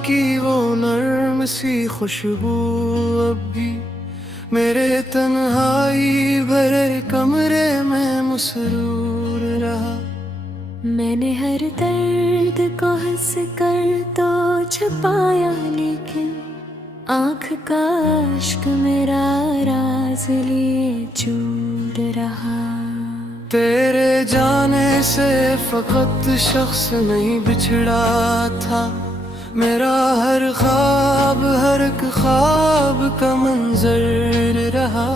की वो नर्म सी खुशबू अब भी मेरे तन्हाई भरे कमरे में मुसरूर रहा। मैंने हर दर्द को हंस कर तो छुपाया, लेकिन आँख का अश्क मेरा राज लिए चूर रहा। तेरे जाने से फकत शख्स नहीं बिछड़ा था, मेरा हर ख्वाब हर एक ख्वाब का मंजर रहा।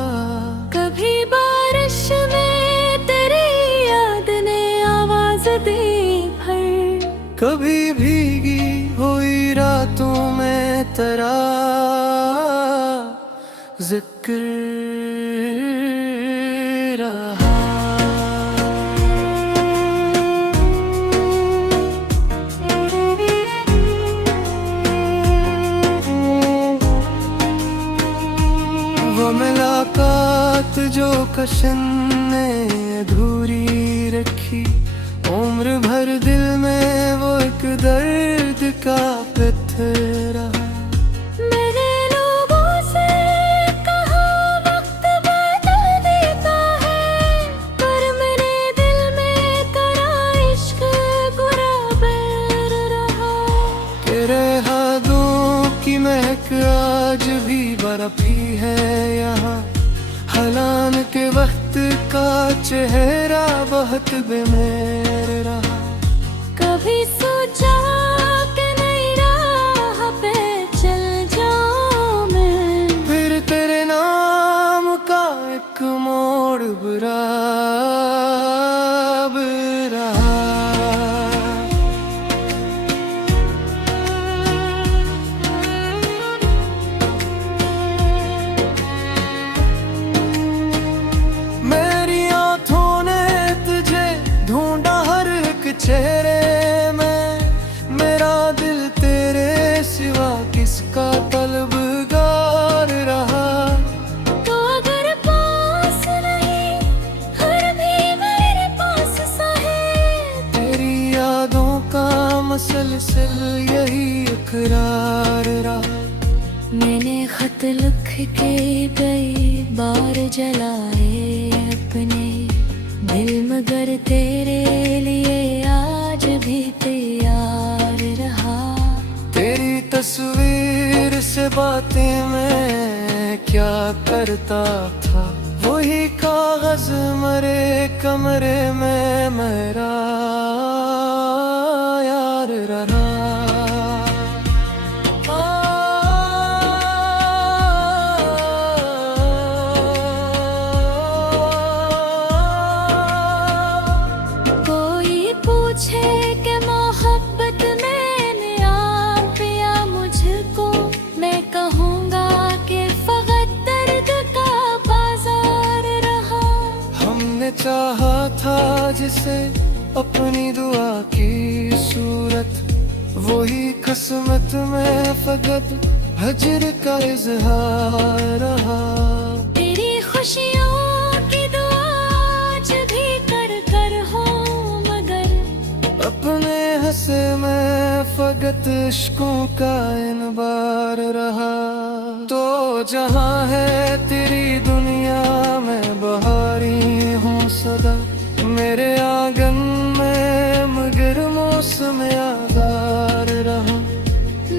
कभी बारिश में तेरी याद ने आवाज दी भर, कभी भीगी हुई रातों में तेरा जिक्र रहा। वो मुलाकात जो कशन ने अधूरी रखी, उम्र भर दिल में वो एक दर्द का पत्थर रहा। मैंने लोगों से कहा वक्त बदल देता है, पर मेरे दिल में करा इश्क बुरा बैर रहा। तेरे हाथों की महक आज भी बरफी है यहाँ, हलान के वक्त का चेहरा बहुत बेमेर रहा। कभी सोचा कि नई राह पे चल जाऊं मैं, फिर तेरे नाम का एक मोड़ बुरा रहा। चेहरे में मेरा दिल तेरे सिवा किसका तलबगार रहा। तो अगर पास नहीं हर भी मेरे पास सा है, तेरी यादों का मसलसल यही इकरार रहा। मैंने खत लिख के कई बार जलाए अपने दिल, मगर तेरे लिए आज भी तैयार रहा। तेरी तस्वीर से बातें मैं क्या करता था, वही कागज मरे कमरे में मेरा यार रहा। पूछे कि मोहब्बत मैंने आप पिया मुझको, मैं कहूँगा कि फकत दर्द का बाजार रहा। हमने चाहा था जिसे अपनी दुआ की सूरत, वही किस्मत में फकत हजर का इजहार रहा। तेरी खुशियों की दुआ आज भी कर कर हो, अपने हंसे में फकत इश्कों का इनबार रहा। तो जहाँ है तेरी दुनिया में बहारी हूँ सदा, मेरे आंगन में मगर मौसम आज़ार रहा।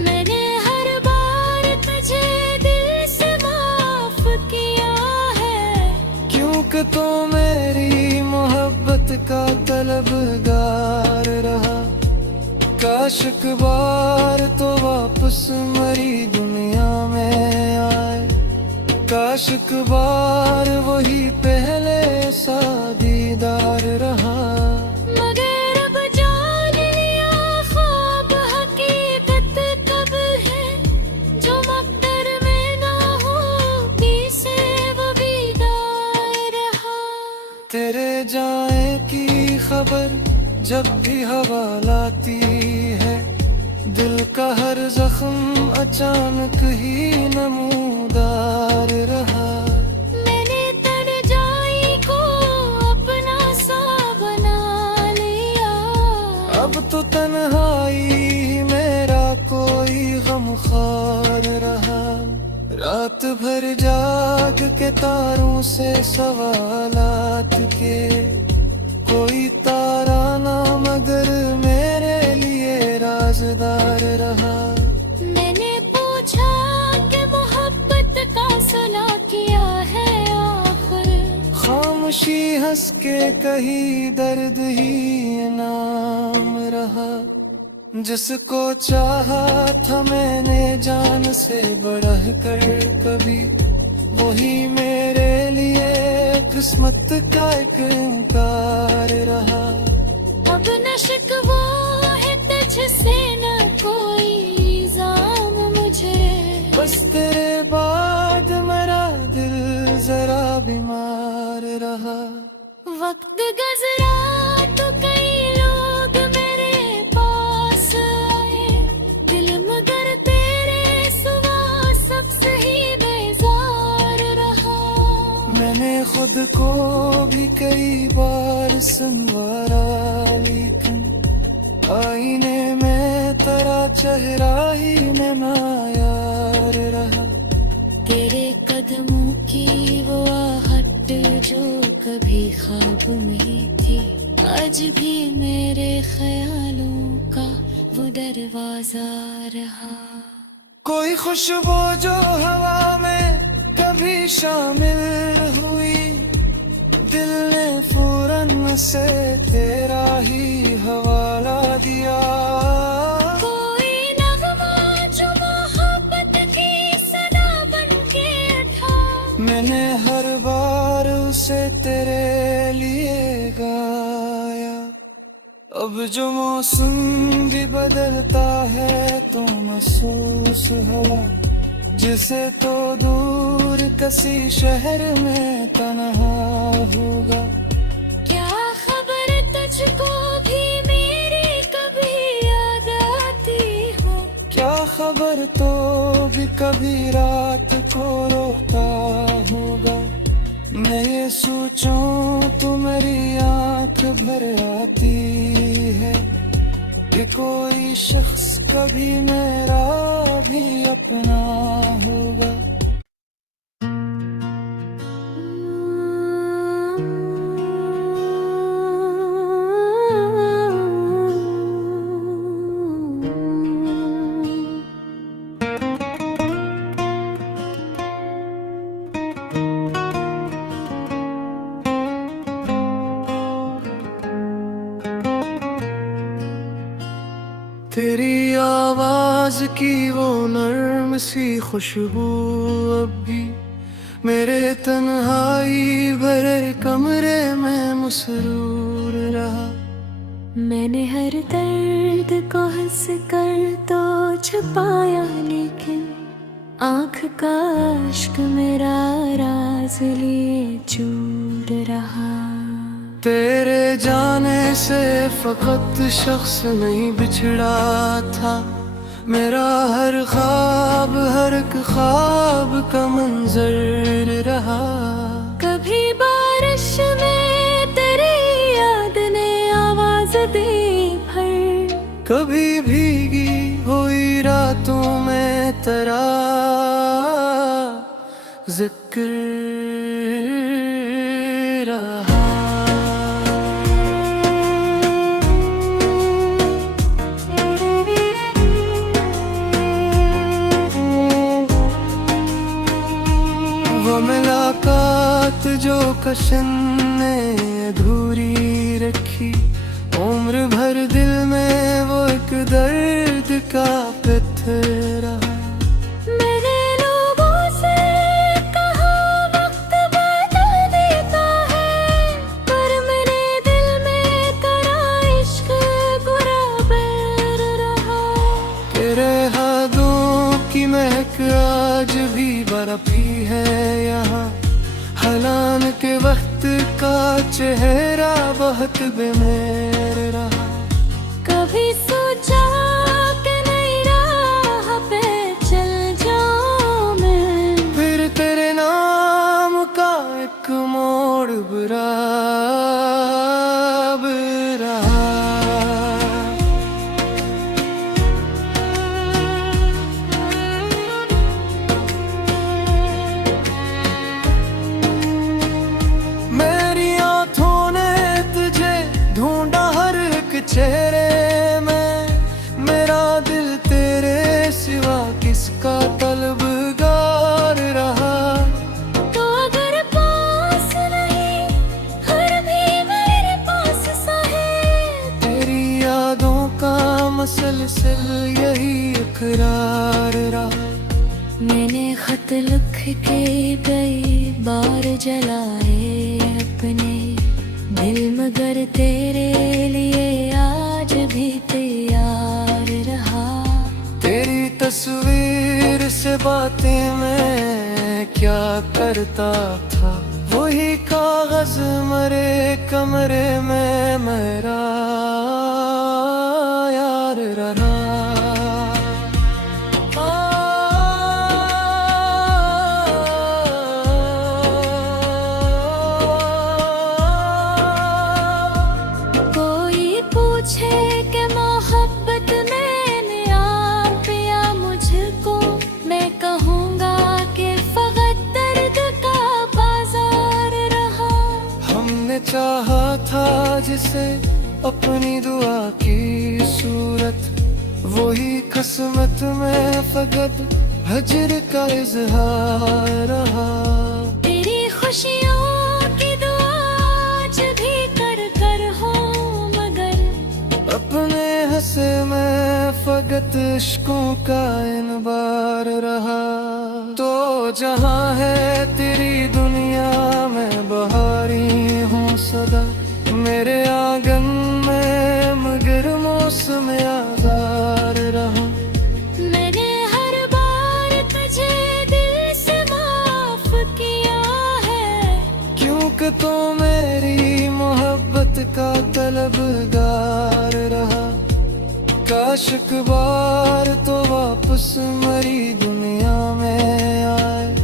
मैंने हर बार तुझे दिल से माफ किया है, क्योंकि तो मेरी मोहब्बत का तलबगार रहा। काश एक बार तो वापस मरी दुनिया में आए, काश एक बार वही पहले सा दीदार रहा। मगर अब जान लिया ख्वाब हकीकत कब है, जो मकदर में ना हो पीछे वो बीदार रहा। तेरे जाए की खबर जब भी हवा लाती है, दिल का हर जख्म अचानक ही नमूदार रहा। मैंने तन्हाई को अपना सा बना लिया, अब तो तन्हाई मेरा कोई रात भर जाग के तारों से सवालात के, कोई तारा ना मगर मेरे लिए राज़दार रहा। मैंने पूछा कि मोहब्बत का सुलह किया है आखिर, खामोशी हंस के कही दर्द ही नाम रहा। जिसको चाहा था मैंने जान से बढ़ कर कभी, वही मेरे लिए किस्मत का एक इनकार रहा। अब न शिकवा है तुझसे न कोई इल्जाम मुझे, बस तेरे बाद मेरा दिल जरा बीमार रहा। वक्त गुजरा तो कई लोग मेरे पास आए, दिल मगर तेरे सिवा सबसे ही बेजार रहा। मैंने खुद को भी कई बार संवारा, लेकिन आईने में तेरा चेहरा ही नायार रहा। तेरे कदमों की वो आहट जो कभी ख्वाब में थी, आज भी मेरे ख्यालों का वो दरवाजा रहा। कोई खुशबू जो हवा में कभी शामिल हुई, दिल ने फौरन से तेरा ही हवाला दिया। कोई नगमा जो मोहब्बत की सदा बन के उठा, मैंने हर बार उसे तेरे लिए गाया। अब जो मौसम भी बदलता है तो महसूस हवा, जिसे तो दूर किसी शहर में तन्हा होगा। क्या खबर तुझको भी मेरी कभी याद आती हो, क्या खबर तो भी कभी रात को रोता होगा। मैं ये सोचूं तो मेरी आंख भर आती है कि कोई शख्स कभी मेरा भी अपना होगा। तेरी आवाज की वो नर्म सी खुशबू अब भी मेरे तन्हाई भरे कमरे में मुसरूर रहा। मैंने हर दर्द को हंस कर तो छुपाया, लेकिन आँख का अश्क मेरा राज लिए चूर रहा। तेरे जाने से फकत शख्स नहीं बिछड़ा था, मेरा हर ख्वाब हर एक ख्वाब का मंजर रहा। कभी बारिश में तेरी याद ने आवाज दी भर, कभी भीगी हुई रातों में तेरा जिक्र रहा। वो मुलाकात जो कशन ने अधूरी रखी, उम्र भर दिल में वो एक दर्द का पत्थर रहा। मैंने लोगों से कहा वक्त बदल देता है, पर मेरे दिल में तेरा इश्क बुरा बैर रहा। तेरे हाथों की महक आज भी बरफी है यहाँ, हलान के वक्त का चेहरा बहुत बेमेर रहा। कभी सोचा कि नई राह पे चल जाऊं मैं, फिर तेरे नाम का एक मोड़ बुरा रहा। के कई बार जलाए अपने दिल, मगर तेरे लिए आज भी तैयार रहा। तेरी तस्वीर से बातें मैं क्या करता था, वही कागज मरे कमरे में मेरा यार रहा। कोई पूछे कि मोहब्बत मैंने आप पिया मुझको, मैं कहूँगा कि फकत दर्द का बाजार रहा। हमने चाहा था जिसे अपनी दुआ की सूरत, वही किस्मत में फकत हजर का इजहार रहा। तेरी खुशियों की दुआ आज भी कर कर हो, मगर अपने हंसे में फकत इश्कों का इनबार रहा। तो जहाँ है तेरी दुनिया में बहारी हूँ सदा, मेरे आंगन में मगर मौसम आज़ार रहा। मैंने हर बार तुझे दिल से माफ किया है, क्योंकि तो मेरी मोहब्बत का तलबगार रहा। काश एक बार तो वापस मरी दुनिया में आए,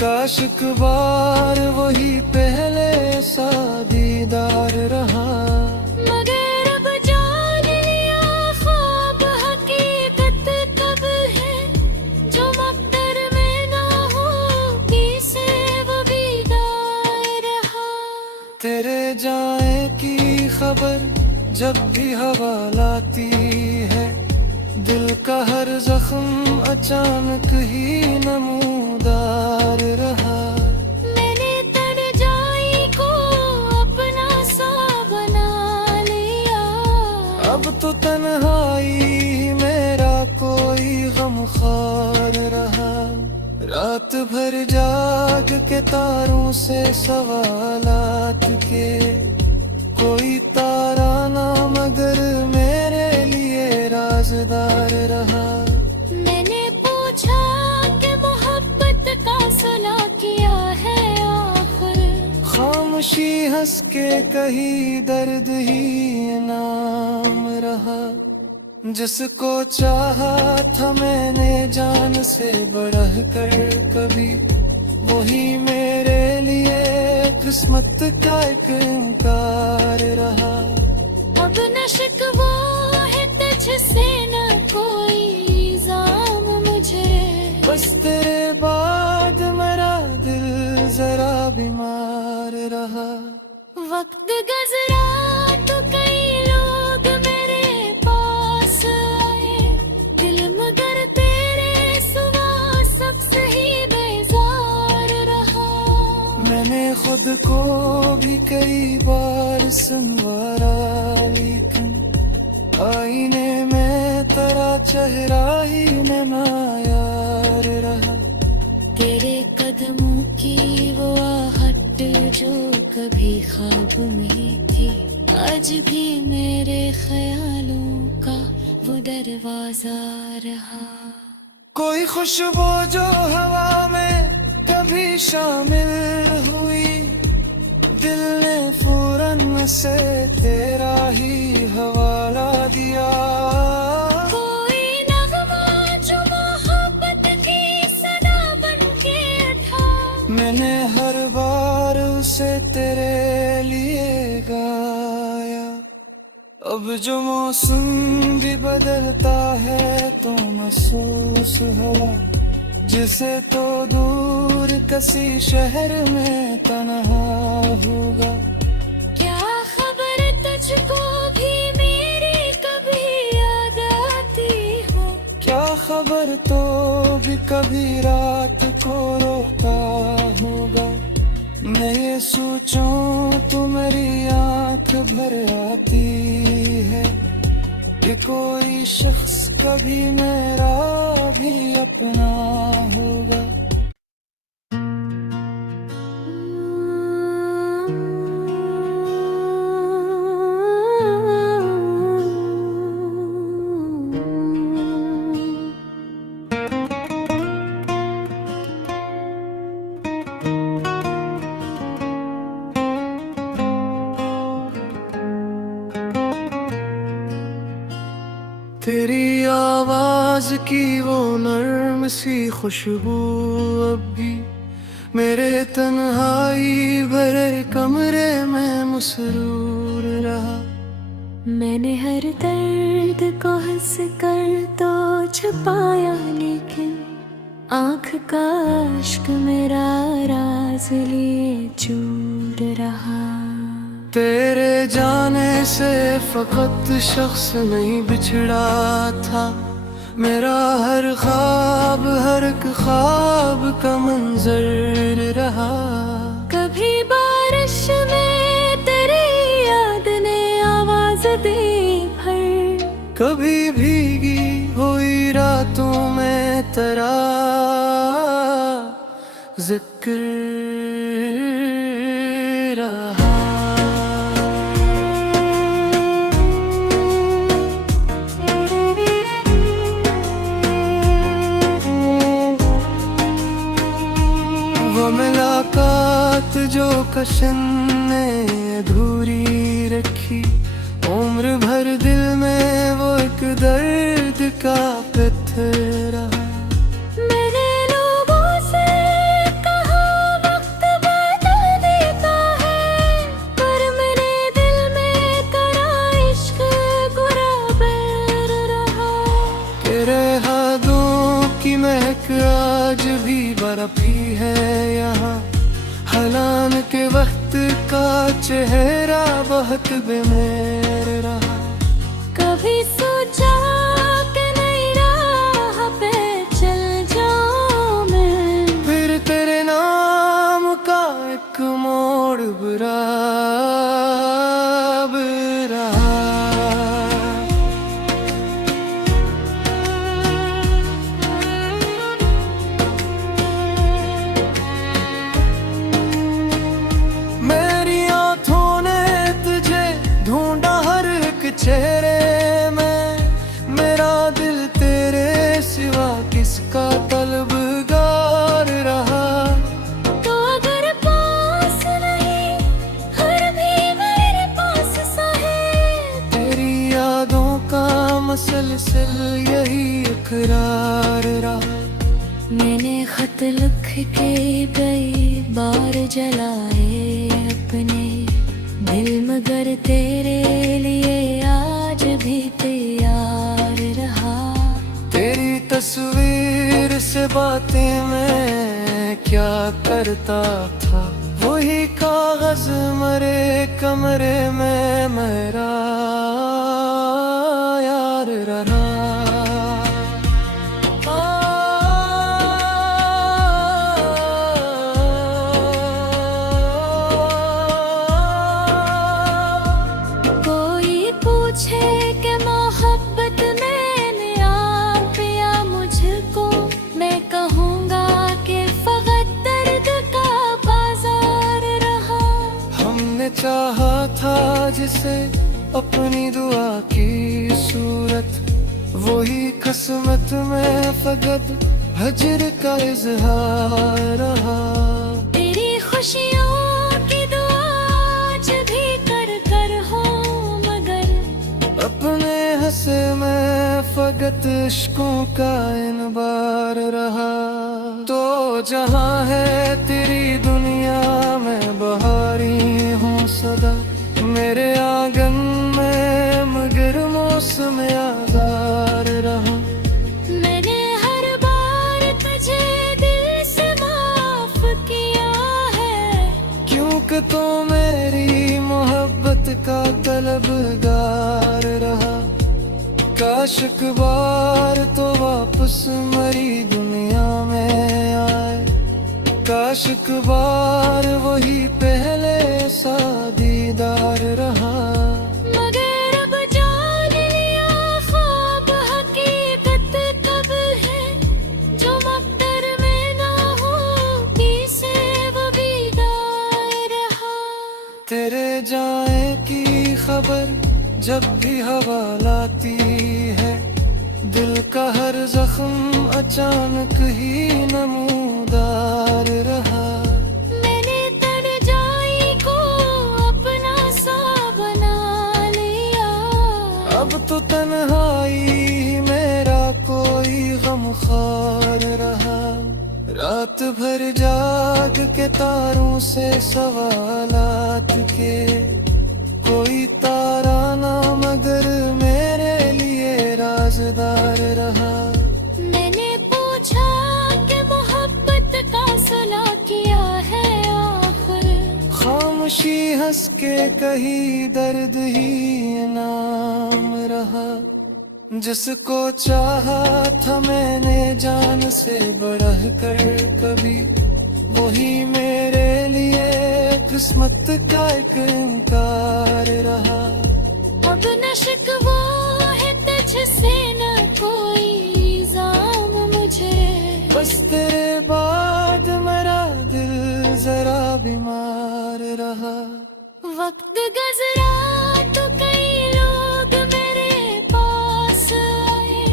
काश एक बार वही पहले सा दीदार रहा। मगर अब जान लिया ख्वाब हकीकत कब है, जो मक़दर में ना हो किसे वो बीदार रहा। तेरे जाए की खबर जब भी हवा लाती है, दिल का हर जख्म अचानक ही नमूदार रहा। मैंने तन्हाई को अपना सा बना लिया, अब तो तन्हाई मेरा कोई गमख्वार रहा। रात भर जाग के तारों से सवालात के, कोई तारा ना मगर मेरे लिए राज़दार रहा। मैंने पूछा कि मोहब्बत का सुलह किया है आखिर, खामोशी हंस के कही दर्द ही नाम रहा। जिसको चाहा था मैंने जान से बढ़ कर कभी, वही मेरे लिए किस्मत का एक इनकार रहा। अब न शिकवा है तुझसे न कोई इल्जाम मुझे, बस तेरे बाद मेरा दिल जरा बीमार रहा। वक्त गुजरा तो कई लोग मेरे पास आए, दिल मगर तेरे सिवा सबसे ही बेजार रहा। मैंने खुद को भी कई बार संवारा, लेकिन आईने में तेरा चेहरा ही नायार रहा। तेरे कदमों की वो आहट जो कभी ख्वाब में थी, आज भी मेरे ख्यालों का वो दरवाजा रहा। कोई खुशबू जो हवा में कभी शामिल हुई, दिल ने फौरन से तेरा ही हवाला दिया। कोई नगमा जो मोहब्बत की सदा बन के था, मैंने हर बार उसे तेरे लिए गाया। अब जो मौसम भी बदलता है तो महसूस हुआ, जिसे तो दूर किसी शहर में तन्हा होगा। क्या खबर तुझको भी मेरी कभी याद आती हो, क्या खबर तो भी कभी रात को रोता होगा। मैं ये सोचूं तो मेरी आंख भर आती है कि कोई शख्स कभी मेरा भी अपना होगा। आवाज की वो नर्म सी खुशबू अब भी मेरे तन्हाई भरे कमरे में मसरूर रहा। मैंने हर दर्द को हंस कर तो छुपाया, लेकिन आँख का अश्क मेरा राज लिए चूर रहा। तेरे जाने से फकत शख्स नहीं बिछड़ा था, मेरा हर ख्वाब हर एक ख्वाब का मंजर रहा। कभी बारिश में तेरी याद ने आवाज दी भर, कभी भीगी हुई रातों में तेरा जिक्र रहा। वो मुलाकात जो कशन ने अधूरी रखी, उम्र भर दिल में वो एक दर्द का पत्थर रहा। मैंने लोगों से कहा वक्त बदल देता है, पर मेरे दिल में तेरा इश्क गुराबर रहा। तेरे हाथों की महक आज भी बरफी है यहाँ, हलान के वक्त का चेहरा बहुत बेमेर रहा। कभी सोचा कि नई राह पे चल जाऊं मैं, फिर तेरे नाम का एक मोड़ बराबर रहा। मेरी आँखों ने तुझे ढूंढा हर एक चेहरे में, मेरा दिल तेरे सिवा किसका तलबगार रहा। तो अगर पास नहीं हर भी मेरे पास सा है, तेरी यादों का मसलसल यही इकरार रहा। मैंने खत लिख के कई बार जलाए अपने दिल, मगर तेरे लिए आज भी तैयार रहा। तेरी तस्वीर से बातें मैं क्या करता था, वही कागज मरे कमरे में मेरा यार रहा। कोई पूछे कि मोहब्बत मैंने आप पिया मुझको, मैं कहूँगा कि फकत दर्द का बाजार रहा। हमने चाहा था जिसे अपनी दुआ की सूरत, वही किस्मत में फकत हजर का इजहार रहा। तेरी खुशियों की दुआ आज भी कर कर हो, मगर अपने हंसे में फकत इश्कों का इनबार रहा। तो जहाँ है तेरी दुनिया में बहारी हूँ सदा, मेरे आंगन में मगर मौसम आज़ार रहा। मैंने हर बार तुझे दिल से माफ किया है, क्योंकि तो मेरी मोहब्बत का तलबगार रहा। काश एक बार तो वापस मरी दुनिया में आए, काश एक बार वही पहले सा दीदार रहा। मगर अब जान लिया ख्वाब हकीकत कब है, जो मक्तर में ना हो किसे वो बीदार रहा। तेरे जाए की खबर जब भी हवा लाती है, दिल का हर जख्म अचानक ही नमूदार रहा। मैंने तन्जाई को अपना सा बना लिया, अब तो तन्हाई मेरा कोई राग के तारों से सवालात के, कोई तारा ना मगर मेरे लिए राज़दार रहा। मैंने पूछा कि मोहब्बत का सुलह किया है आखिर, खामोशी हंस के कही दर्द ही इनाम रहा। जिसको चाहा था मैंने जान से बढ़ कर कभी, वही मेरे लिए किस्मत का एक इनकार रहा। अब न शिकवा है तुझसे न कोई इल्जाम मुझे, बस तेरे बाद मेरा दिल जरा बीमार रहा। वक्त गुजरा तो कई लोग मेरे पास आए,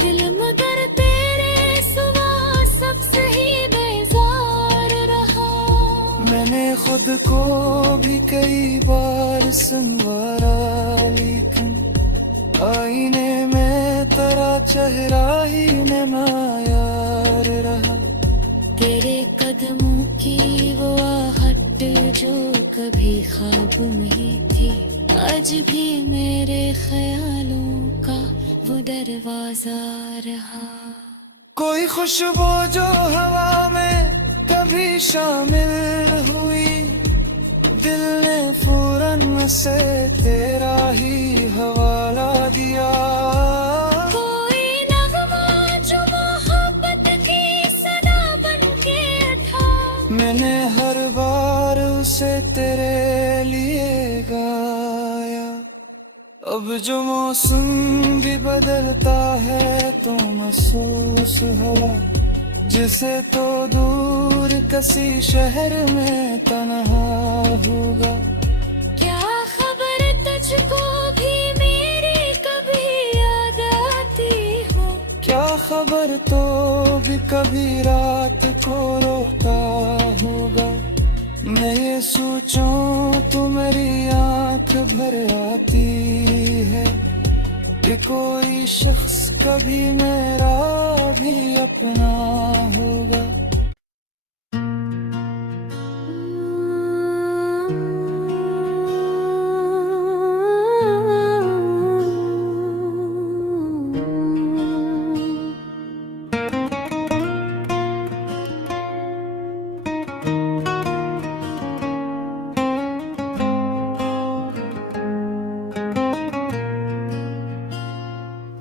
दिल मगर तेरे सिवा सबसे ही बेजार रहा। मैंने खुद को भी कई बार संवारा, लेकिन आईने में तेरा चेहरा ही नायार रहा। तेरे कदमों की वो आहट जो कभी ख्वाब में थी, आज भी मेरे ख्यालों का वो दरवाजा रहा। कोई खुशबू जो हवा में कभी शामिल हुई, दिल ने फौरन से तेरा ही हवाला दिया। कोई नगमा जो मोहब्बत की सदा बन के उठा, मैंने हर बार उसे तेरे लिए गाया। अब जो मौसम भी बदलता है तो महसूस हवा, जिसे तो दूर किसी शहर में तन्हा होगा। क्या खबर तुझको भी मेरी कभी याद आती हो, क्या खबर तो भी कभी रात को रोता होगा। मैं ये सोचूं तो मेरी आंख भर आती है कि कोई शख्स कभी मेरा भी अपना होगा।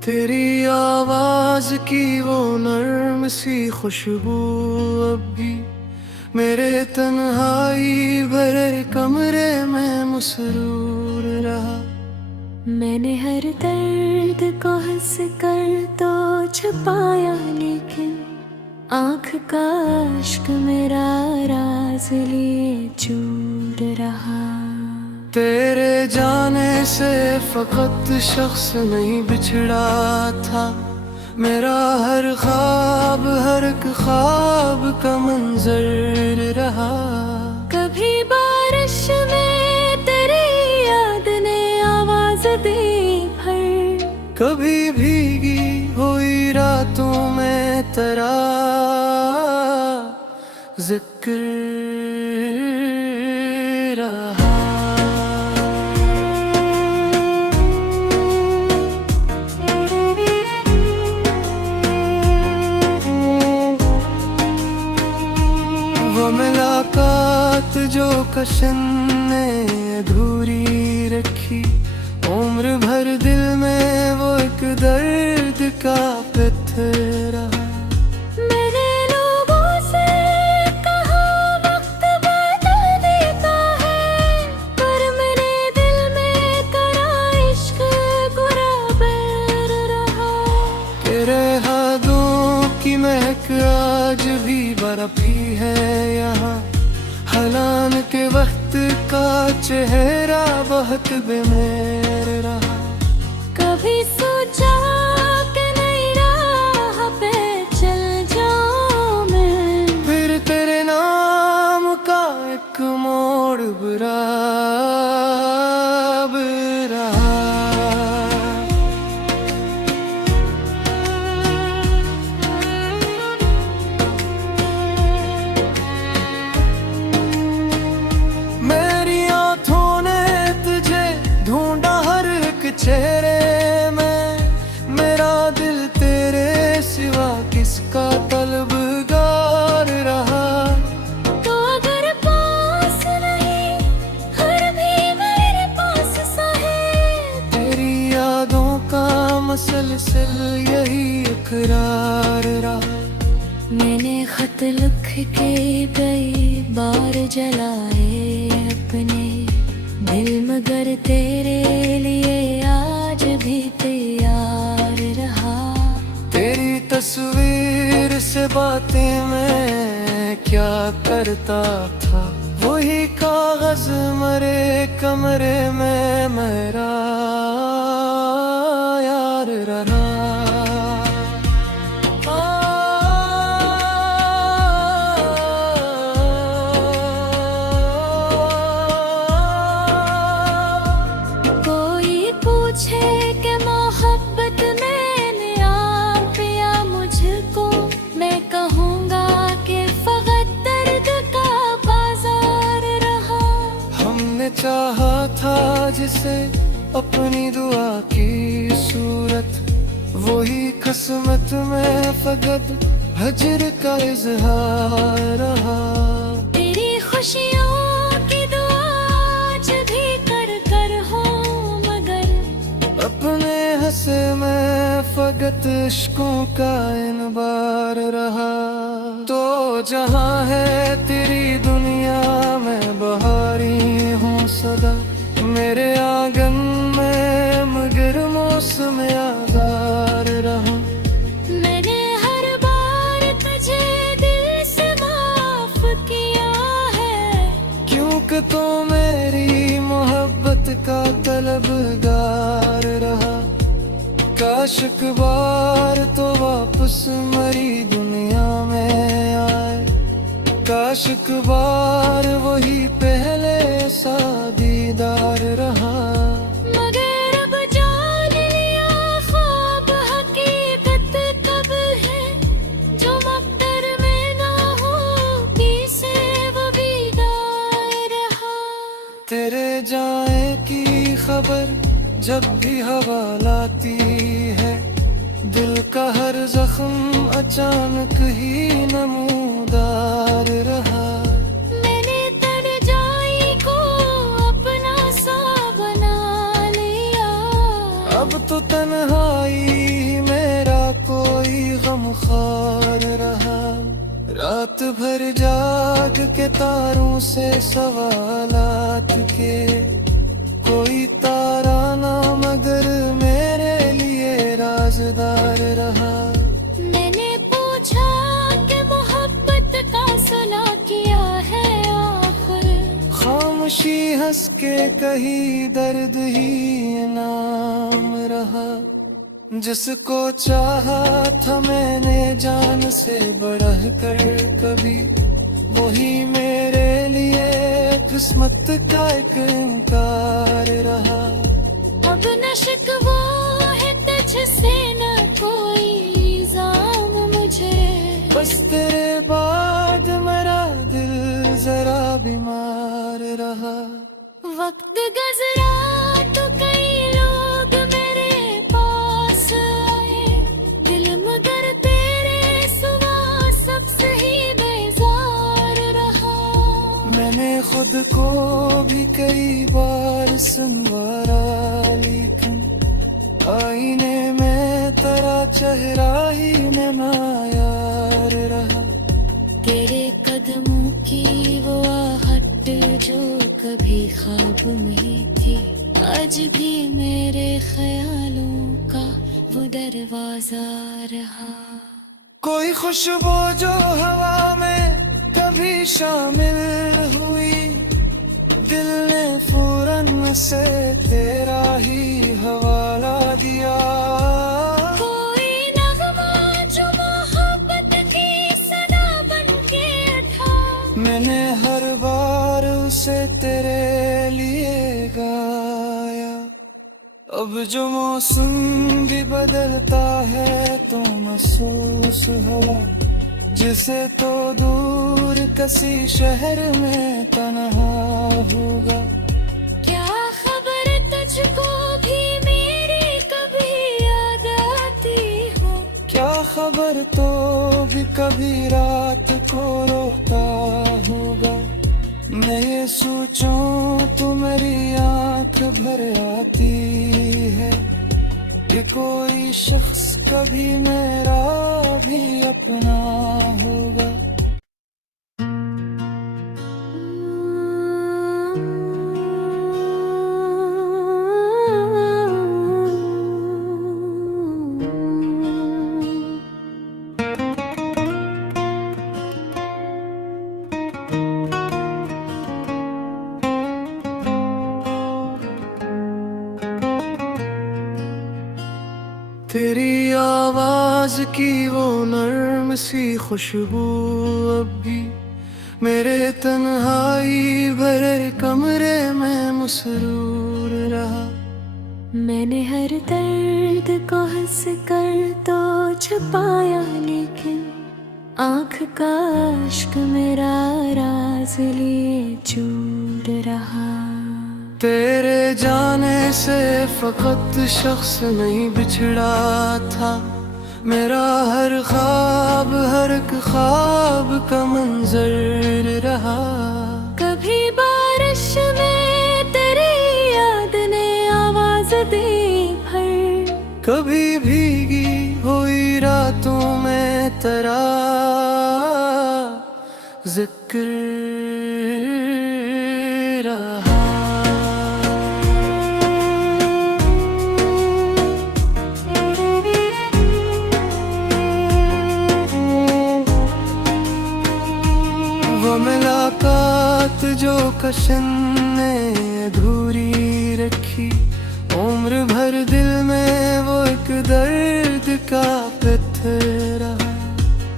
तेरी आवाज की वो नर्म सी खुशबू अब भी मेरे तन्हाई भरे कमरे में मुसरूर रहा। मैंने हर दर्द को हंस कर तो छुपाया, लेकिन आँख का अश्क मेरा राज लिए चूर रहा। तेरे जाने से फकत शख्स नहीं बिछड़ा था, मेरा हर ख्वाब हर एक ख्वाब का मंजर रहा। कभी बारिश में तेरी याद ने आवाज दी भर, कभी भीगी हुई रातों में तेरा जिक्र रहा। वो मुलाकात जो कशन ने अधूरी रखी, उम्र भर दिल में वो एक दर्द का पत्थर रहा। मैंने लोगों से कहा वक्त बदल देता है, पर मेरे दिल में करा इश्क गुराबर रहा। तेरे हाथों की महक आज भी बरफी है यहाँ, हलान के वक्त का चेहरा बहुत बेमेर रहा। कभी सोचा कि नई राह पे चल जाऊं मैं, फिर तेरे नाम का एक मोड़ बुरा रहा। के कई बार जलाए अपने दिल, मगर तेरे लिए आज भी तैयार रहा। तेरी तस्वीर से बातें मैं क्या करता था, वही कागज मरे कमरे में मेरा यार रहा। कोई पूछे कि मोहब्बत मैंने आप पिया मुझको, मैं कहूँगा कि फकत दर्द का बाजार रहा। हमने चाहा था जिसे अपनी दुआ की सूरत, वही किस्मत में फकत हजर का इजहार रहा। तेरी खुशियों की दुआ आज भी कर कर हो, मगर अपने हंसे में फकत इश्कों का इनबार रहा। तो जहाँ है तेरी दुनिया में बहारी हूँ सदा, मेरे आंगन में मगर मौसम आजार रहा। मैंने हर बार तुझे दिल से माफ किया है, क्योंकि तो मेरी मोहब्बत का तलबगार रहा। काश एक बार तो वापस मरी दुनिया में आए, काश एक बार वही पहले सा दीदार रहा। मगर अब जान लिया ख्वाब हकीकत कब है, जो मक्तर में ना हो पीछे वो बीदार रहा। तेरे जाए की खबर जब भी हवा लाती है, दिल का हर जख्म अचानक ही नमूदार रहा। मैंने तन्हाई को अपना सा बना लिया, अब तो तन्हाई मेरा कोई गमखार रहा। रात भर जाग के तारों से सवालात के, कोई तारा ना मगर मेरे लिए राजदार रहा। मैंने पूछा कि मोहब्बत का सुलह किया है आखिर, खामोशी हंस के कही दर्द ही नाम रहा। जिसको चाहा था मैंने जान से बढ़ कर कभी, वही मेरे लिए किस्मत का एक इनकार रहा। अब न शिकवा है तुझसे न कोई इल्जाम मुझे, बस तेरे बाद मेरा दिल जरा बीमार रहा। वक्त गुजरा तो कई लोग मेरे पास आए, दिल मगर तेरे सिवा सबसे ही बेजार रहा। मैंने खुद को भी कई बार संवारा, लेकिन आईने में तेरा चेहरा ही नायार रहा। तेरे कदमों की वो आहट जो कभी ख्वाब में थी, आज भी मेरे ख्यालों का वो दरवाजा रहा। कोई खुशबू जो हवा में कभी शामिल हुई, दिल ने फौरन से तेरा ही हवाला दिया। कोई नगमा जो मोहब्बत की सदा बन के उठा, मैंने हर बार उसे तेरे लिए गाया। अब जो मौसम भी बदलता है तो महसूस हुआ, जिसे तो दूर किसी शहर में तन्हा होगा। क्या खबर तुझको भी मेरी कभी याद आती हो, क्या खबर तो भी कभी रात को रोता होगा। मैं ये सोचूं तो मेरी आंख भर आती है कि कोई शख्स कभी मेरा भी अपना होगा। नाज की वो नर्म सी खुशबू अब भी मेरे तन्हाई भरे कमरे में मुसरूर रहा। मैंने हर दर्द को हंस कर तो छुपाया, लेकिन आँख का अश्क मेरा राज लिए चूर रहा। तेरे जाने से फकत शख्स नहीं बिछड़ा था, मेरा हर ख्वाब हर एक ख्वाब का मंजर रहा। कभी बारिश में तेरी याद ने आवाज दी भर, कभी भीगी हुई रातों में तेरा जिक्र रहा। वो मुलाकात जो कशन ने अधूरी रखी, उम्र भर दिल में वो एक दर्द का पत्थर रहा।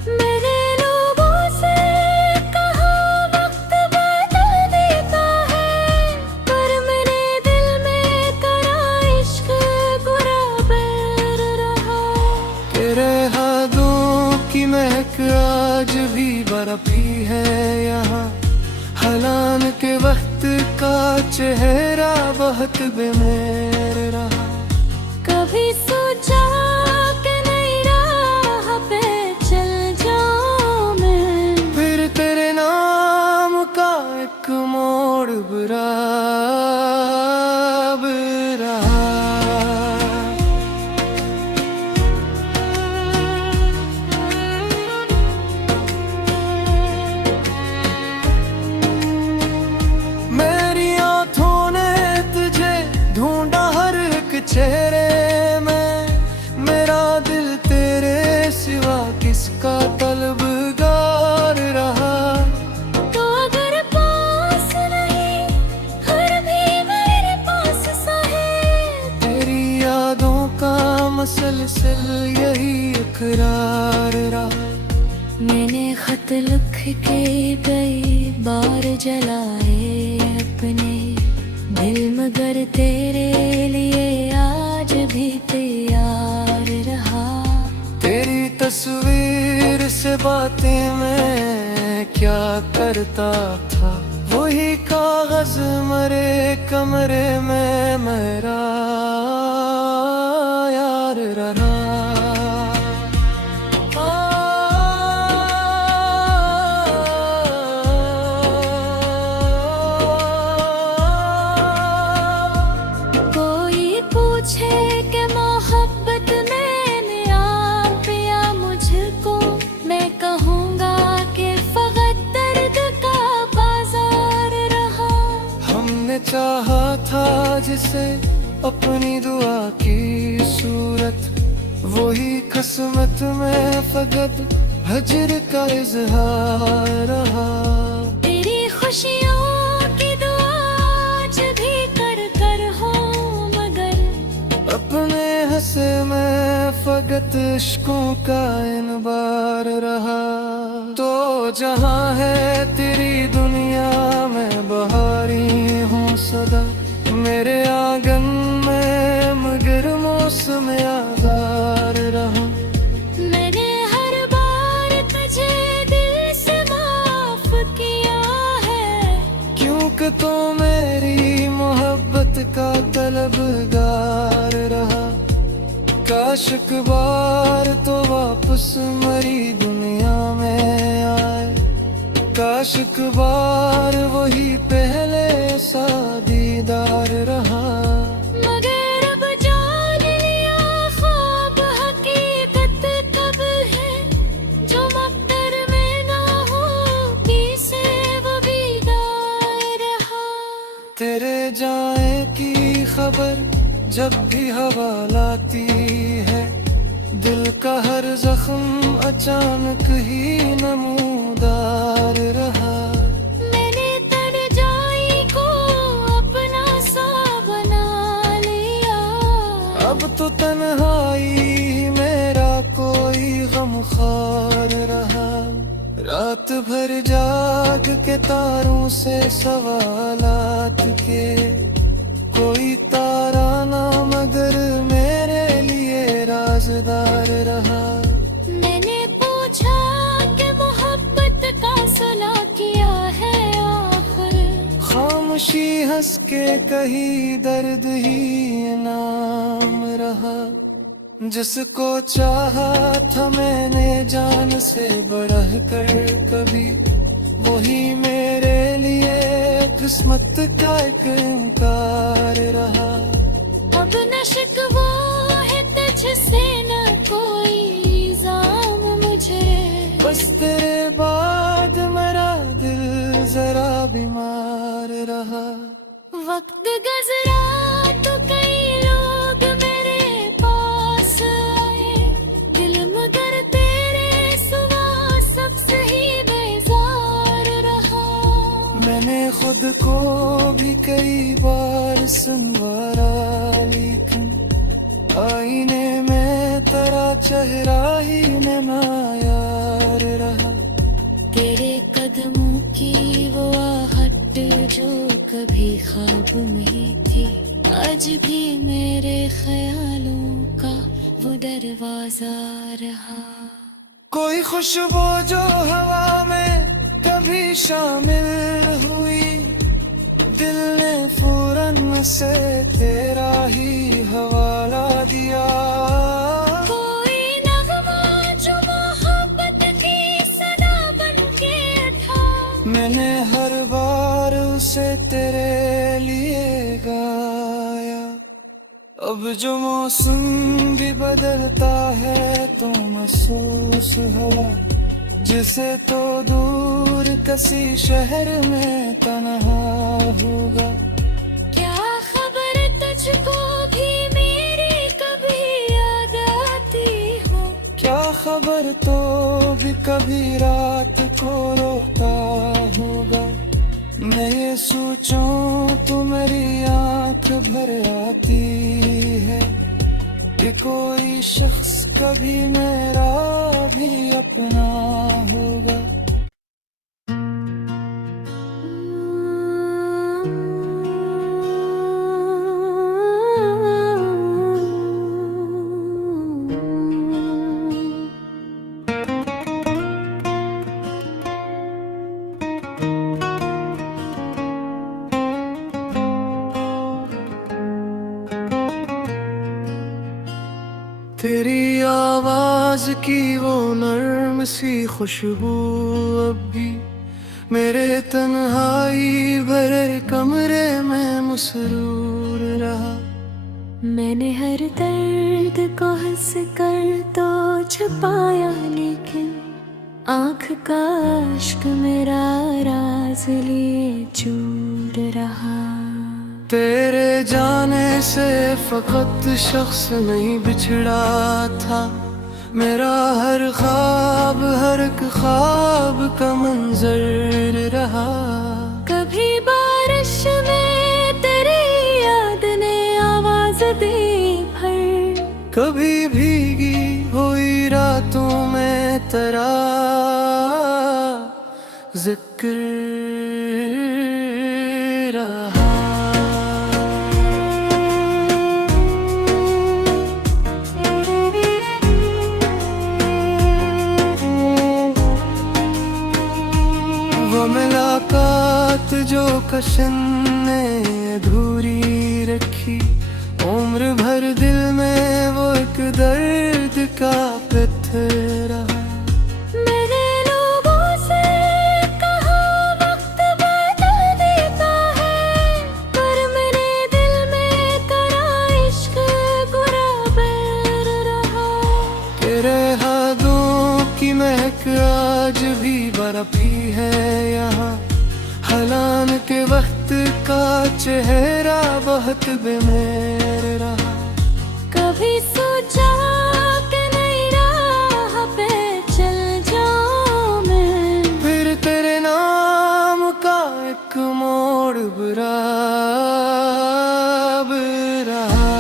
मैंने लोगों से कहा वक्त बदल देता है, पर मेरे दिल में तेरा इश्क बुरा बैर रहा। तेरे हाथों की महक आज भी बरफी है यहाँ, हलान के वक्त का चेहरा बहुत बेमेर रहा। कभी सोचा कि नई राह पे चल जाऊं मैं, फिर तेरे नाम का एक मोड़ बुरा रहा। मेरी आँखों ने तुझे ढूंढा हर एक चेहरे में, मेरा दिल तेरे सिवा किसका तलबगार रहा। तो अगर पास नहीं हर भी मेरे पास सा है, तेरी यादों का मसलसल यही इकरार रहा। मैंने खत लिख के कई बार जलाए अपने दिल, मगर तेरे लिए आज भी तैयार रहा। तेरी तस्वीर से बातें मैं क्या करता था, वही कागज मरे कमरे में मेरा यार रहा। कोई पूछे कि मोहब्बत मैंने आप पिया मुझको, मैं कहूँगा कि फकत दर्द का बाजार रहा। हमने चाहा था जिसे अपनी दुआ की सूरत, वही किस्मत में फकत हजर का इजहार रहा। तेरी खुशियों की दुआ आज भी कर कर हो, मगर अपने हंसे में फकत इश्कों का इनबार रहा। तो जहाँ है तेरी दुनिया में बहारी हूँ सदा, मेरे आंगन में मगर मौसम आज़ार रहा। मैंने हर बार तुझे दिल से माफ किया है, क्योंकि तो मेरी मोहब्बत का तलबगार रहा। काश एक बार तो वापस मरी दुनिया में आए, काश एक बार वही पहले सा दीदार रहा। मगर अब जान लिया ख्वाब हकीकत कब है, जो मकदर में ना हो किसे वो बीदार रहा। तेरे जाए की खबर जब भी हवा लाती है, दिल का हर जख्म अचानक ही नमूदार रहा। मैंने तन्जाई को अपना सा बना लिया, अब तो तन्हाई मेरा कोई ये तारों से सवालात के कोई तारा ना मगर मेरे लिए राज़दार रहा। मैंने पूछा कि मोहब्बत का सुलह किया है आखिर, खामोशी हंस के कही दर्द ही नाम रहा। जिसको चाहा था मैंने जान से बढ़ कर कभी, वही मेरे लिए किस्मत का एक इनकार रहा। अब न शिकवा है तुझसे न कोई इल्जाम मुझे, बस तेरे बाद मेरा दिल जरा बीमार रहा। वक्त गुजरा तो कई लोग मेरे पास आए, दिल मगर तेरे सिवा सबसे ही बेजार रहा। मैंने खुद को भी कई बार सुनवारा, लेकिन आईने में तेरा चेहरा ही नायार रहा। तेरे कदमों की वो आहट जो कभी ख्वाब में थी, आज भी मेरे ख्यालों का वो दरवाजा रहा। कोई खुशबू जो हवा में कभी शामिल हुई, दिल ने फौरन से तेरा ही हवाला दिया। कोई नगमा जो मोहब्बत की सदा बन के उठा, मैंने हर बार उसे तेरे लिए गाया। अब जो मौसम भी बदलता है तो महसूस हवा, जिसे तो दूर किसी शहर में तन्हा होगा। क्या खबर तुझको भी मेरी कभी याद आती हो, क्या खबर तो भी कभी रात को रोता होगा। मैं ये सोचूं तो मेरी आंख भर आती है कि कोई शख्स कभी मेरा भी अपना होगा। तेरी आवाज की वो नर्म सी खुशबू अब भी मेरे तन्हाई भरे कमरे में मसरूर रहा। मैंने हर दर्द को हंस कर तो छुपाया, लेकिन आँख का अश्क मेरा राज लिए चूर रहा। तेरे जाने से फकत शख्स नहीं बिछड़ा था, मेरा हर ख्वाब हर एक ख्वाब का मंजर रहा। कभी बारिश में तेरी याद ने आवाज दी भर, कभी भीगी हुई रातों में तेरा जिक्र रहा। वो मुलाकात जो कशन ने अधूरी रखी, उम्र भर दिल में वो एक दर्द का पत्थर रहा। मैंने लोगों से कहा वक्त बदल देता है, पर मेरे दिल में तेरा इश्क बुरा बैर रहा। तेरे हाथों की महक आज भी बरफी है यहाँ, हलान के वक्त का चेहरा बहुत बेमेर रहा। कभी सोचा कि नई राह पे चल जाऊं मैं, फिर तेरे नाम का एक मोड़ बुरा रहा।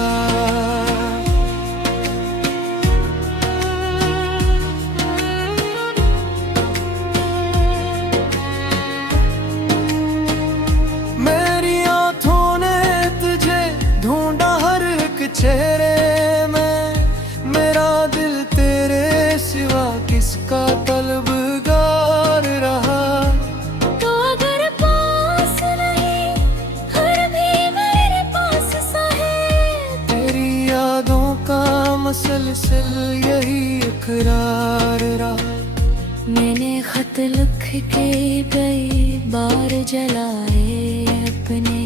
खत लिख के कई बार जलाए अपने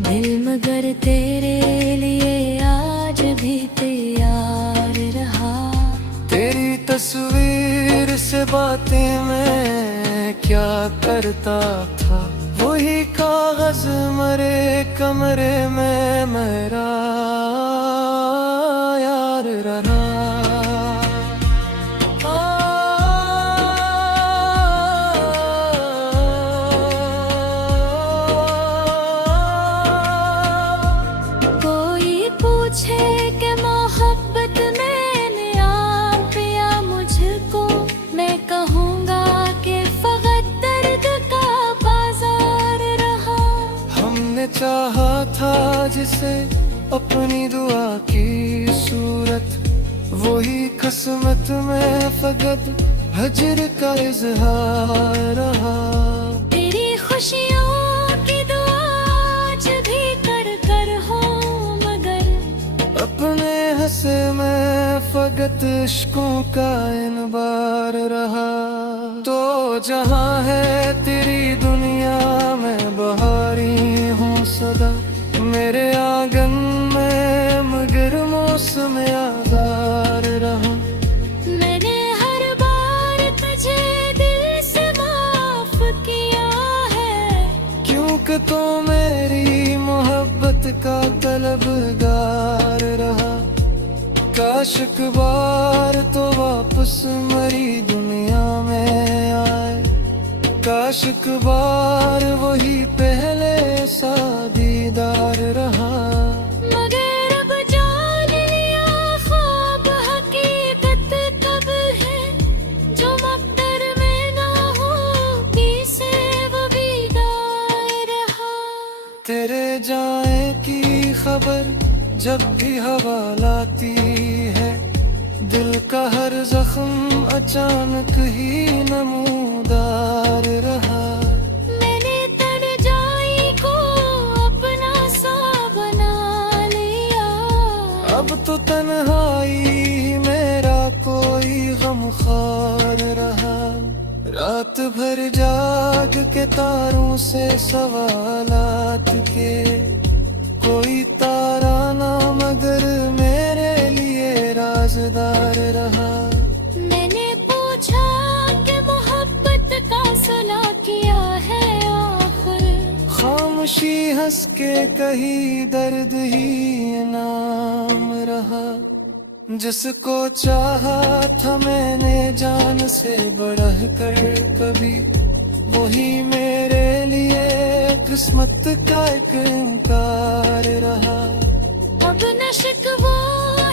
दिल, मगर तेरे लिए आज भी तैयार रहा। तेरी तस्वीर से बातें मैं क्या करता था, वही कागज मरे कमरे में मेरा यार रहा। कोई पूछे कि मोहब्बत मैंने आप पिया मुझको, मैं कहूँगा कि फकत दर्द का बाजार रहा। हमने चाहा था जिसे अपनी दुआ की सूरत, वही किस्मत में फकत हजर का इजहार रहा। तेरी खुशियों की दुआ आज भी कर कर हो, मगर अपने हंसे में फकत इश्कों का इनबार रहा। तो जहाँ है तेरी दुनिया में बहारी हूँ सदा, मेरे आंगन में मगर मौसम आज़ार रहा। मैंने हर बार तुझे दिल से माफ किया है, क्योंकि तो मेरी मोहब्बत का तलबगार रहा। काश एक बार तो वापस मरी दुनिया में आए, काश एक बार वही पहले सा दीदार रहा। मगर अब जान लिया ख्वाब हकीकत कब है, जो मक़दर में ना हो पीछे वो बीदार रहा। तेरे जाए की खबर जब भी हवा लाती है, दिल का हर जख्म अचानक ही नमूदार रहा। मैंने तन्हाई को अपना सा बना लिया, अब तो तन्हाई मेरा कोई गमख्वार रहा। रात भर जाग के तारों से सवालात के, कोई तारा ना मगर मेरे लिए राज़दार रहा। मैंने पूछा कि मोहब्बत का सुलह किया है आखिर, खामोशी हंस के कही दर्द ही नाम रहा। जिसको चाहा था मैंने जान से बढ़ कर कभी, वही मेरे लिए किस्मत का एक इनकार रहा। अब न शिकवा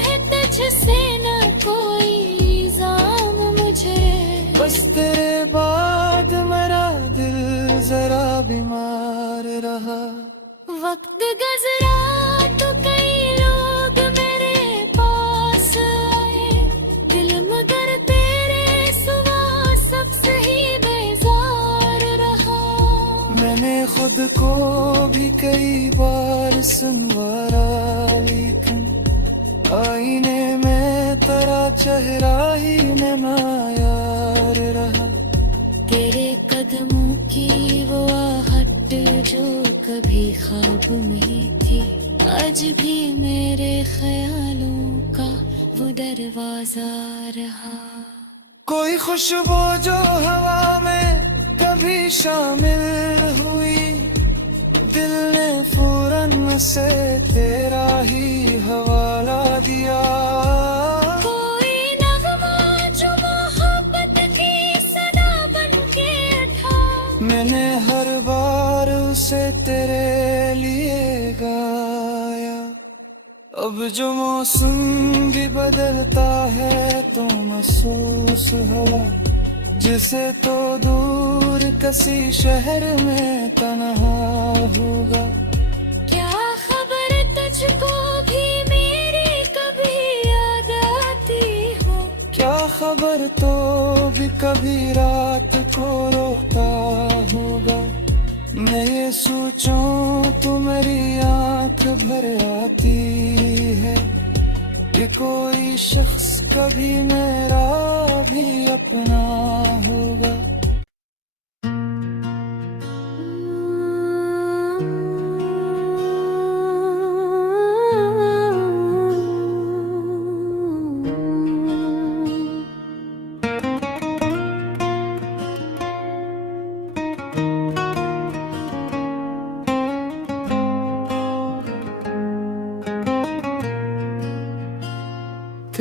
है तुझसे न कोई इल्जाम मुझे, बस तेरे बाद मेरा दिल जरा बीमार रहा। वक्त गुजरा तो कई लोग मेरे पास आए, दिल मगर तेरे सिवा सबसे ही बेजार रहा। मैंने खुद को भी कई बार सुनवारा, लेकिन आईने में तेरा चेहरा ही नायार रहा। तेरे कदमों की वो आहट जो कभी ख्वाब में थी, आज भी मेरे ख्यालों का वो दरवाजा रहा। कोई खुशबू जो हवा में कभी शामिल हुई, दिल ने फौरन से तेरा ही हवाला दिया। कोई नगमा जो मोहब्बत की सदा बन के उठा, मैंने हर बार उसे तेरे लिए गाया। अब जो मौसम भी बदलता है तो महसूस हवा, जिसे तो दूर किसी शहर में तन्हा होगा। क्या खबर तुझको भी मेरी कभी याद आती हो, क्या खबर तो भी कभी रात को रोता होगा। मैं ये सोचूं तो मेरी आंख भर आती है कि कोई शख्स कभी मेरा भी अपना होगा।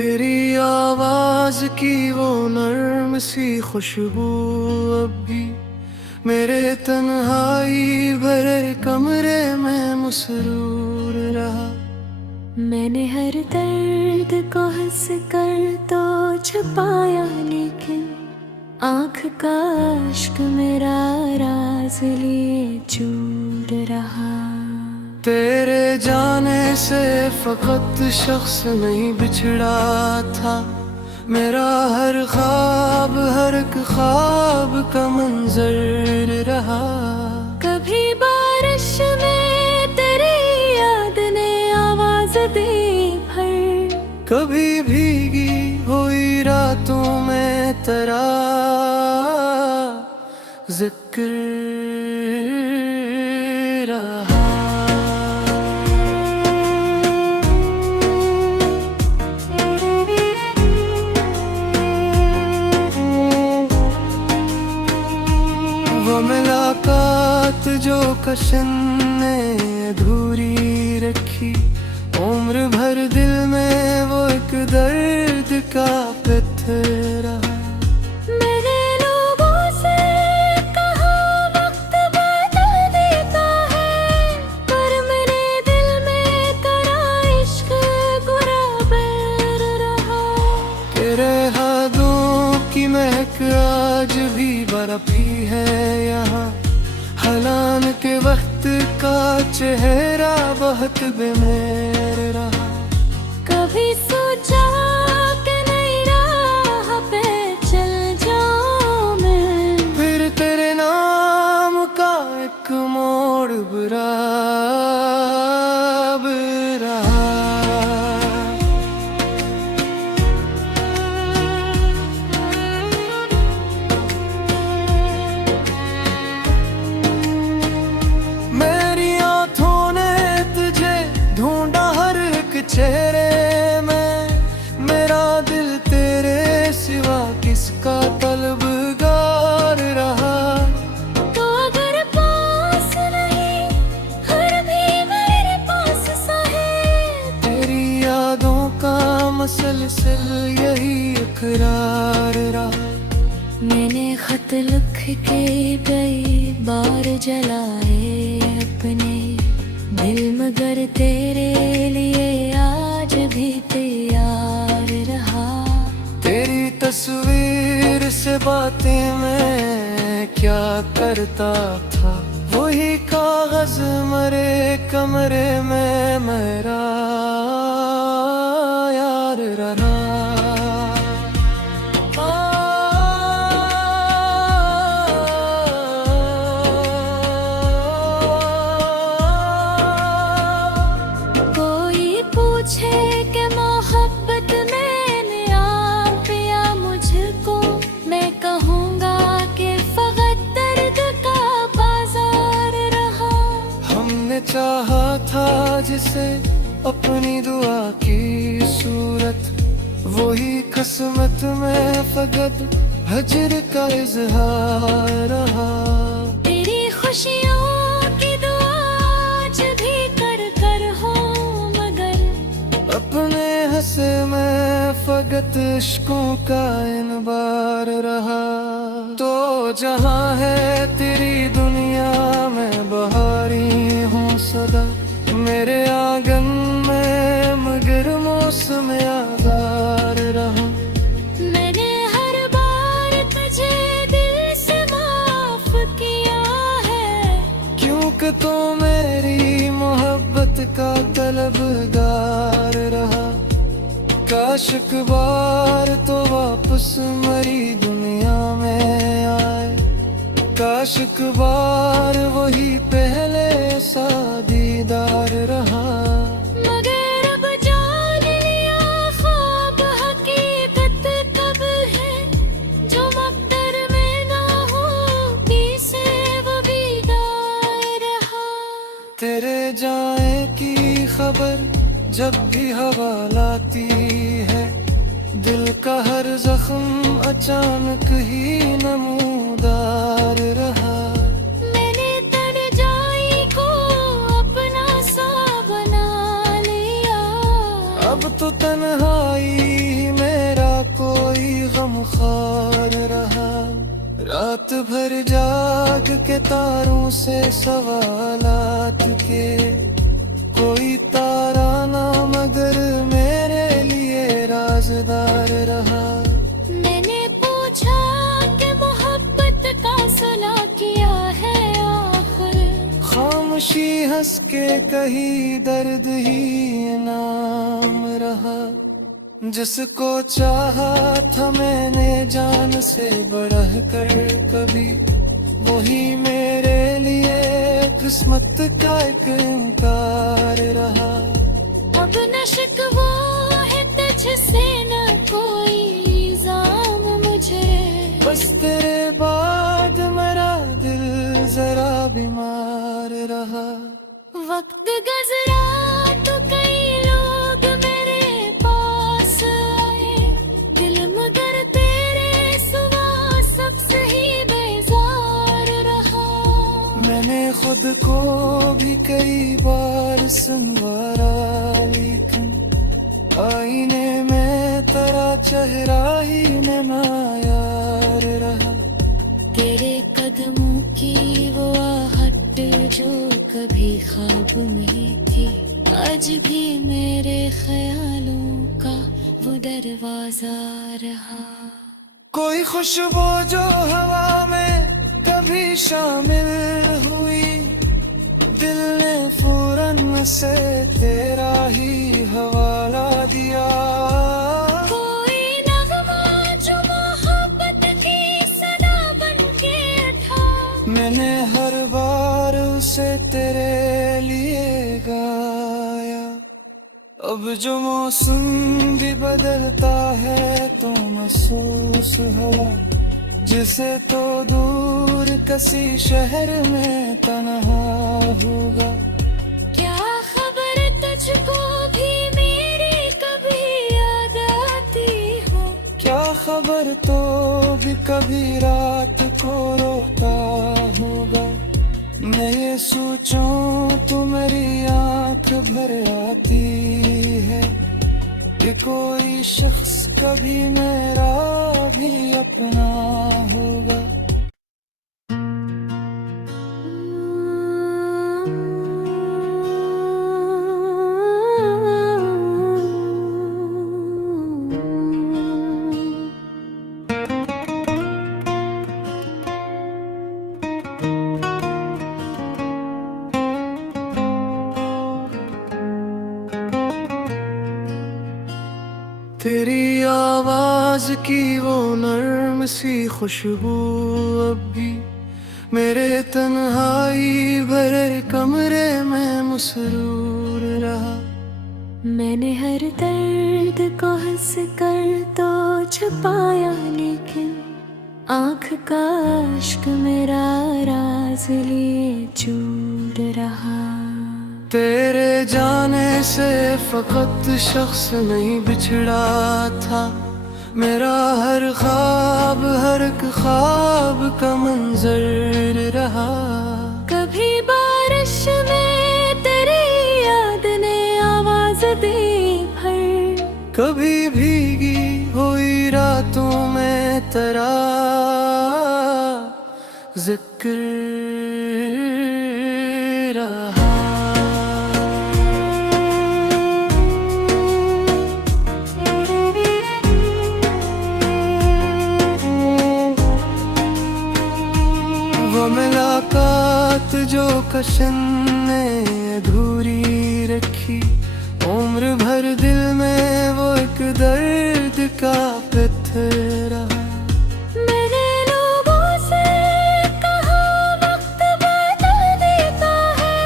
तेरी आवाज की वो नर्म सी खुशबू अब भी मेरे तन्हाई भरे कमरे में मुसरूर रहा। मैंने हर दर्द को हंस कर तो छुपाया, लेकिन आँख का अश्क मेरा राज लिए चूर रहा। तेरे जाने से फकत शख्स नहीं बिछड़ा था, मेरा हर ख्वाब हर एक ख्वाब का मंजर रहा। कभी बारिश में तेरी याद ने आवाज दी भर, कभी भीगी हुई रातों में तेरा जिक्र रहा। वो मुलाकात जो कशन ने अधूरी रखी, उम्र भर दिल में वो एक दर्द का पत्थर रहा। मैंने लोगों से कहा वक्त बदल देता है, पर मेरे दिल में तेरा इश्क गुराबर रहा। तेरे हाथों की महक आज भी बरफी है यहाँ, हलान के वक्त का चेहरा बहुत बेमेर रहा। कभी सोचा कि नई राह पे चल जाऊं मैं, फिर तेरे नाम का एक मोड़ बुरा रहा। चेहरे में मेरा दिल तेरे सिवा किसका तलबगार रहा। तो अगर पास नहीं हर भी मेरे पास सा है, तेरी यादों का मसलसल यही इकरार रहा। मैंने खत लिख के कई बार जलाए अपने दिल, मगर तेरे लिए आज भी तैयार रहा। तेरी तस्वीर से बातें मैं क्या करता था, वही कागज मरे कमरे में मेरा यार रहा। पूछे कि मोहब्बत मैंने आप पिया मुझको, मैं कहूँगा कि फकत दर्द का बाजार रहा। हमने चाहा था जिसे अपनी दुआ की सूरत, वही किस्मत में फकत हजर का इजहार रहा। तेरी खुशियों की दुआ आज भी कर कर हो, अपने हंसे में फकत इश्कों का इनबार रहा। तो जहाँ है तेरी दुनिया में बहारी हूँ सदा, मेरे आंगन में मगर मौसम आज़ार रहा। मैंने हर बार तुझे दिल से माफ किया है, क्योंकि तो मेरी मोहब्बत का तलबगार रहा। काश एक बार तो वापस मरी दुनिया में आए, काश एक बार वही पहले सा दीदार रहा। मगर अब जान लिया ख्वाब हकीकत कब है, जो मकदर में ना हो पीछे वो बीदार रहा। तेरे जाए की खबर जब भी हवा लाती है, दिल का हर जख्म अचानक ही नमूदार रहा। मैंने तन्हाई को अपना सा बना लिया, अब तो तन्हाई के तारों से सवालात के, कोई तारा ना मगर मेरे लिए राज़दार रहा। मैंने पूछा कि मोहब्बत का सुलह किया है आखिर, खामोशी हंस के कही दर्द ही नाम रहा। जिसको चाहा था मैंने जान से बढ़ कर कभी, वही मेरे लिए किस्मत का एक इनकार रहा। अब न शिकवा है तुझसे न कोई इल्जाम मुझे, बस तेरे बाद मेरा दिल जरा बीमार रहा। वक्त गुजरा तो कई लोग मेरे पास आए, दिल मगर तेरे सिवा सबसे ही बेजार रहा। मैंने खुद को भी कई बार संवारा, लेकिन आईने में तेरा चेहरा ही नायार रहा। तेरे कदमों की वो आहट जो कभी ख्वाब में थी, आज भी मेरे ख्यालों का वो दरवाजा रहा। कोई खुशबू जो हवा में कभी शामिल हुई, दिल ने फौरन से तेरा ही हवाला दिया। कोई नगमा जो मोहब्बत की सदा बन के उठा, मैंने हर बार उसे तेरे लिए गाया। अब जो मौसम भी बदलता है तो महसूस हुआ, जिसे तो दूर किसी शहर में तन्हा होगा। क्या खबर तुझको भी मेरी कभी याद आती हो, क्या खबर तो भी कभी रात को रोता होगा। मैं ये सोचूं तो मेरी आंख भर आती है कि कोई शख्स कभी मेरा भी अपना होगा। तेरी आवाज की वो नर्म सी खुशबू अब भी मेरे तन्हाई भरे कमरे में मसरूर रहा। मैंने हर दर्द को हंस कर तो छुपाया, लेकिन आँख का अश्क मेरा राज लिए चूर रहा। तेरे जाने से फकत शख्स नहीं बिछड़ा था, मेरा हर ख्वाब हर एक ख्वाब का मंजर रहा। कभी बारिश में तेरी याद ने आवाज दी भर, कभी भीगी हुई रातों में तेरा जिक्र रहा। वो मुलाकात जो कशन ने अधूरी रखी, उम्र भर दिल में वो एक दर्द का पत्थर रहा। मैंने लोगों से कहा वक्त बदल देता है,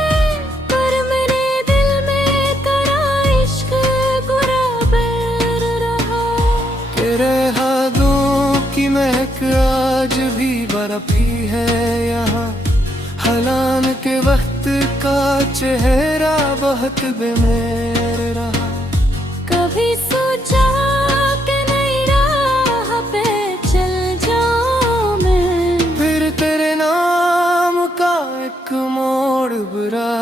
पर मेरे दिल में करा इश्क बुरा बैर रहा। तेरे हाथों की महक आज भी बरफी है यहाँ, हलान के वक्त का चेहरा बहुत बेमेर रहा। कभी सोचा कि नई राह पे चल जाऊं मैं, फिर तेरे नाम का एक मोड़ बुरा